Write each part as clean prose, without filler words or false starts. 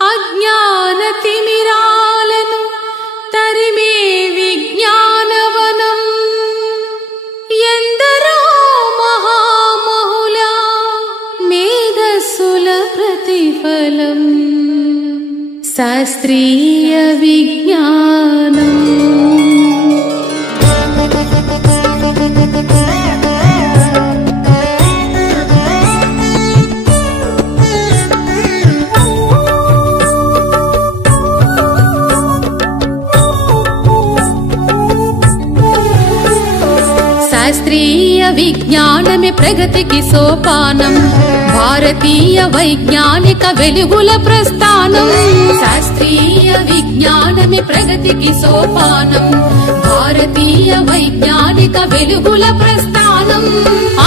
అజ్ఞానతిమిరాలను తరిమే విజ్ఞానవనం ఎందరో మహామహుల మేధస్సుల ప్రతిఫలం శాస్త్రీయ విజ్ఞానం. శాస్త్రీయ విజ్ఞానమే ప్రగతికి సోపానం, భారతీయ వైజ్ఞానిక వెలుగుల ప్రస్థానం. శాస్త్రీయ విజ్ఞానమే ప్రగతికి సోపానం, భారతీయ వైజ్ఞానిక వెలుగుల ప్రస్థానం.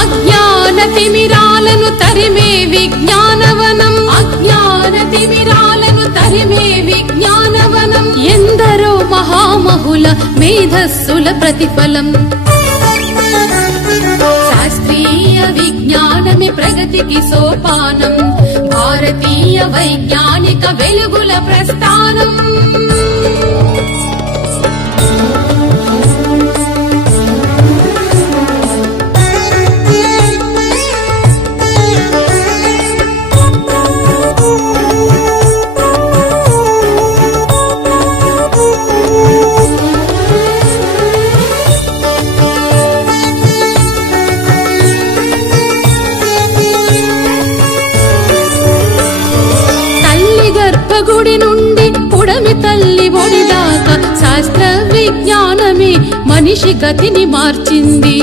అజ్ఞాన తిమిరాలను తరిమే విజ్ఞానవనం, అజ్ఞాన తిమిరాలను తరిమే విజ్ఞానవనం ఎందరో మహామహుల మేధస్సుల ప్రతిఫలం. శాస్త్రీయ విజ్ఞానమే ప్రగతికి సోపానం, భారతీయ వైజ్ఞానిక వెలుగుల ప్రస్థానం. గుడి నుండి పుడమి తల్లి ఒడిదాకా శాస్త్ర విజ్ఞానమే మనిషి గతిని మార్చింది.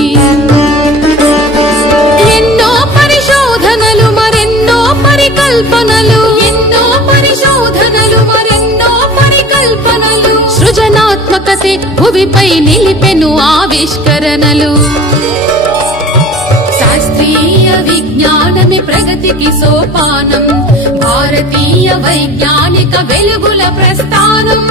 ఎన్నో పరిశోధనలు మరెన్నో పరికల్పనలు, ఎన్నో పరిశోధనలు మరెన్నో పరికల్పనలు, సృజనాత్మకతే భువిపై నిలిపెను ఆవిష్కరణలు. శాస్త్రీయ విజ్ఞానమే ప్రగతికి సోపానం, భారతీయ వైజ్ఞానిక వెలుగుల ప్రస్థానం.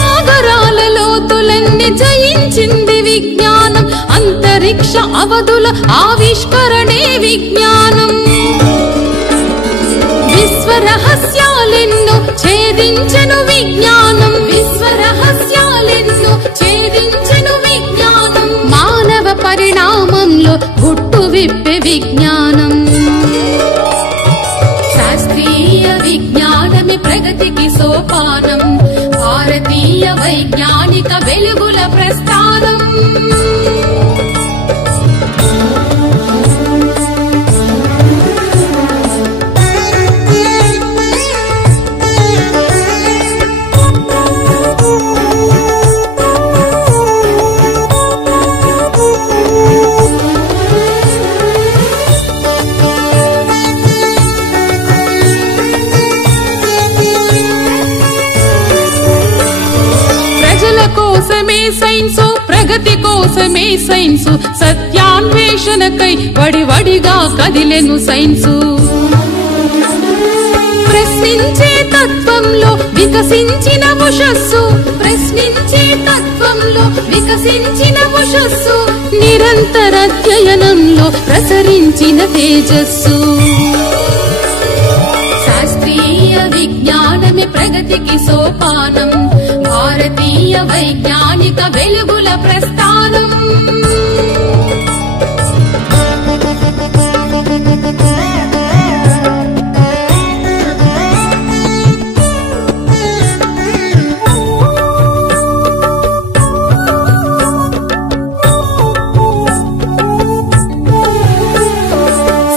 సాగరాల లోతులన్నీ జయించింది విజ్ఞానం, అంతరిక్ష అవధుల ఆవిష్కరణే విజ్ఞానం. విశ్వరహస్యాలెన్నో ఛేదించెను విజ్ఞానం, విశ్వరహస్యాలెన్నో ఛేదించెను విజ్ఞానం. మానవ పరిణామంలో గుట్టు విప్పే విజ్ఞానం. శాస్త్రీయ విజ్ఞానమే ప్రగతికి సోపానం, భారతీయ వైజ్ఞానిక వెలుగుల ప్రస్థానం. కోసమే సైన్సు, ప్రగతి కోసమే సైన్సు, సత్యాన్వేషణకై వడివడిగా కదిలెను సైన్సు. ప్రశ్నించే తత్వంలో వికసించిన ఉషస్సు, ప్రశ్నించే తత్వంలో వికసించిన ఉషస్సు, నిరంతర అధ్యయనంలో ప్రసరించిన తేజస్సు. శాస్త్రీయ విజ్ఞానమే ప్రగతికి సోపానం, భారతీయ వైజ్ఞానిక వెలుగుల ప్రస్థానం.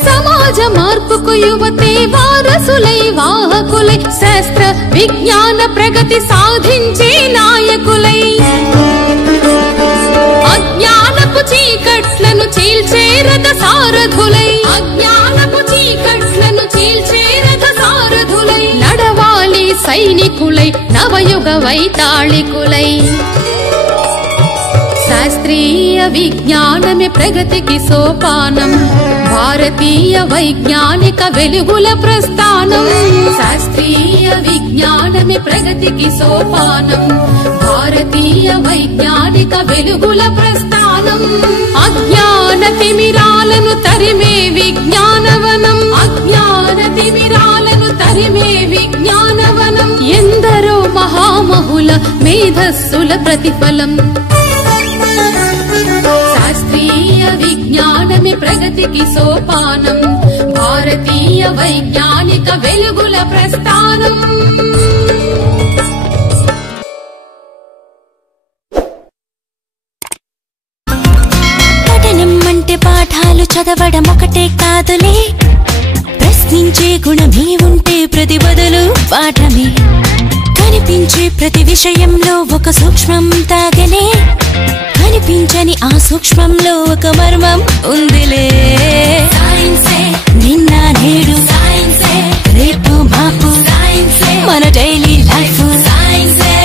సమాజ మార్పుకు యువతే వారసులై వాహకులై, శాస్త్ర విజ్ఞాన ప్రగతి సాధించే నాయకులై, అజ్ఞానపు చీకట్లను చీల్చే రథ సారథులై, అజ్ఞానపు చీకట్లను చీల్చే రథ సారథులై, నడవాలి సైనికులై నవయుగ వైతాళికులై. శాస్త్రీయ విజ్ఞానమే ప్రగతికి సోపానం, భారతీయ వైజ్ఞానిక వెలుగుల ప్రస్థానం. శాస్త్రీయ విజ్ఞాన విజ్ఞానమే ప్రగతికి సోపానం భారతీయ వైజ్ఞానిక వెలుగుల ప్రస్థానం అజ్ఞాన తిమిరాలను తరిమే విజ్ఞానవనం అజ్ఞాన తిమిరాలను తరిమే విజ్ఞానవనం ఎందరో మహామహుల మేధస్సుల ప్రతిఫలం శాస్త్రీయ విజ్ఞానమే ప్రగతికి సోపానం భారతీయ వైజ్ఞానిక వెలుగుల ప్రస్థానం పఠనం అంటే పాఠాలు చదవడం ఒకటే కాదులే ప్రశ్నించే గుణమే ఉంటే ప్రతి బదులు పాఠమే కనిపించే ప్రతి విషయంలో ఒక సూక్ష్మం తాగనే కనిపించని ఆ సూక్ష్మంలో ఒక మర్మం ఉందిలే సైన్సే నిన్న నేడు సైన్సే రేపు మాపు సైన్సే మన డైలీ లైఫ్ సైన్సే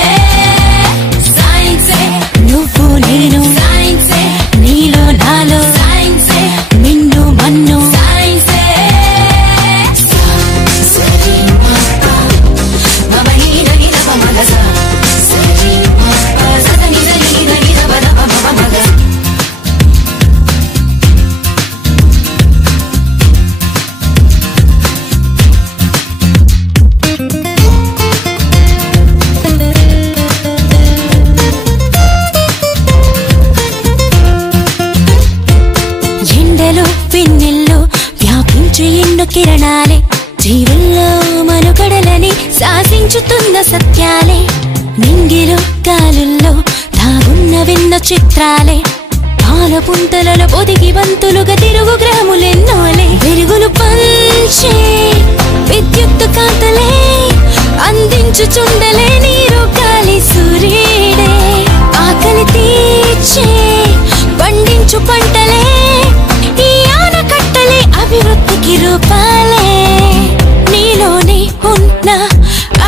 సైన్సే నువ్వు నేను సైన్సే నీలో నాలో సైన్సే నిన్ను మన్ను సైన్సే వెన్నెల్లో వ్యాపించే ఎన్నో కిరణాలే జీవుల్లో మనుగడలని శాసించుతున్న సత్యాలే నింగిలో గాలుల్లో దాగున్న వెన్న చిత్రాలే పాల పుంతలలో పొదిగి బంతులుగా తిరుగు గ్రాములెన్నోలే వెలుగులు పంచే విద్యుత్ కాంతలే అందించుచుండలే నీరు గాలి సూర్యుడే ఆకలి తీర్చే పండించు పంటలే ఈ ఆనకట్టలే అభివృద్ధికి రూపాలే నీలోనే ఉన్న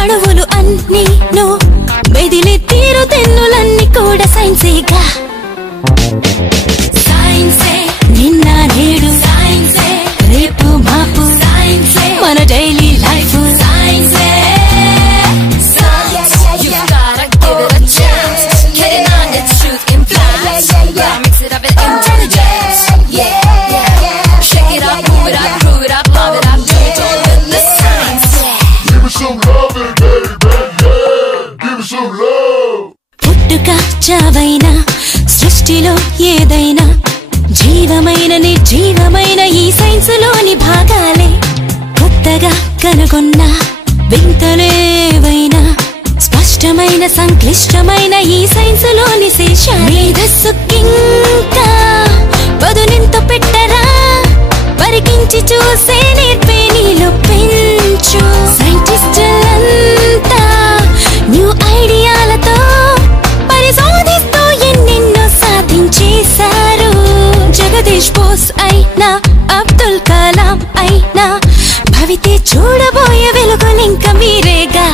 అడవులు అన్నీ మెదిలి తీరు తెన్నులన్నీ కూడా సైన్సేగా సైన్సే నిన్న నేడు సైన్సే రేపు మాపు సైన్సే మన డైలీ లైఫ్ సైన్సే పుట్టుక చావైనా సృష్టిలో ఏదైనా జీవమైన నిర్జీవమైన ఈ సైన్సులోని భాగాలే కొత్తగా కనుగొన్న వింతలేవైనా స్పష్టమైన సంక్లిష్టమైన ఈ సైన్సులోని శేషాలే మేధస్సుకింకా బదులింత పెట్టరా పరికించి చూసే నేర్పే నీలో పెంచు సైంటిస్టులంతా న్యూ ఐడియాలతో పరిశోధిస్తూ ఎన్నెన్నో సాధించేశారు జగదీష్ బోస్ అయినా అబ్దుల్ కలాం అయినా భవితే చూడబోయే వెలుగులింక మీరేగా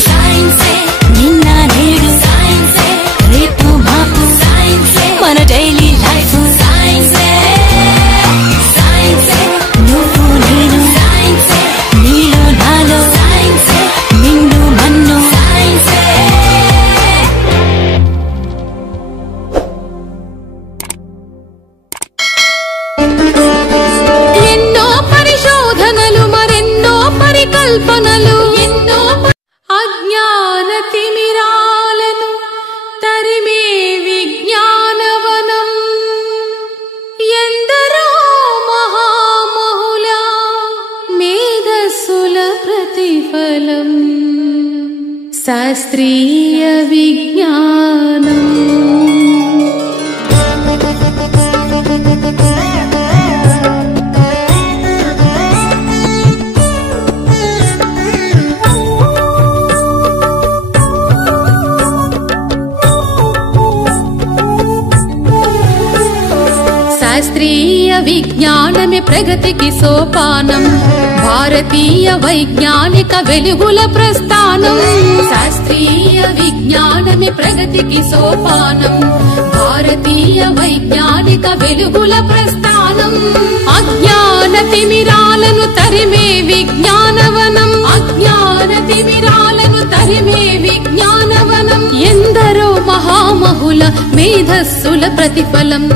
సైన్సే నిన్న నేడు సైన్సే రేపు మాపు సైన్సే మన డైలీ లైఫ్ సైన్సే సైన్సే నువ్వు నేను సైన్సే నీలో నాలో సైన్సే నిన్ను మన్ను సైన్సే ఎన్నో పరిశోధనలు మరెన్నో పరికల్పనలు ఎన్నో అజ్ఞాన తిమిరాలను తరిమే విజ్ఞానవనం ఎందరో మహామహుల మేధస్సుల ప్రతిఫలం శాస్త్రీయ విజ్ఞానం శాస్త్రీయ విజ్ఞానమే ప్రగతికి సోపానం భారతీయ వైజ్ఞానిక వెలుగుల ప్రస్థానం శాస్త్రీయ విజ్ఞానమే ప్రగతికి సోపానం భారతీయ వైజ్ఞానిక వెలుగుల ప్రస్థానం అజ్ఞాన తిమిరాలను తరిమే విజ్ఞానవనం అజ్ఞాన మేధస్సుల ప్రతిఫలం.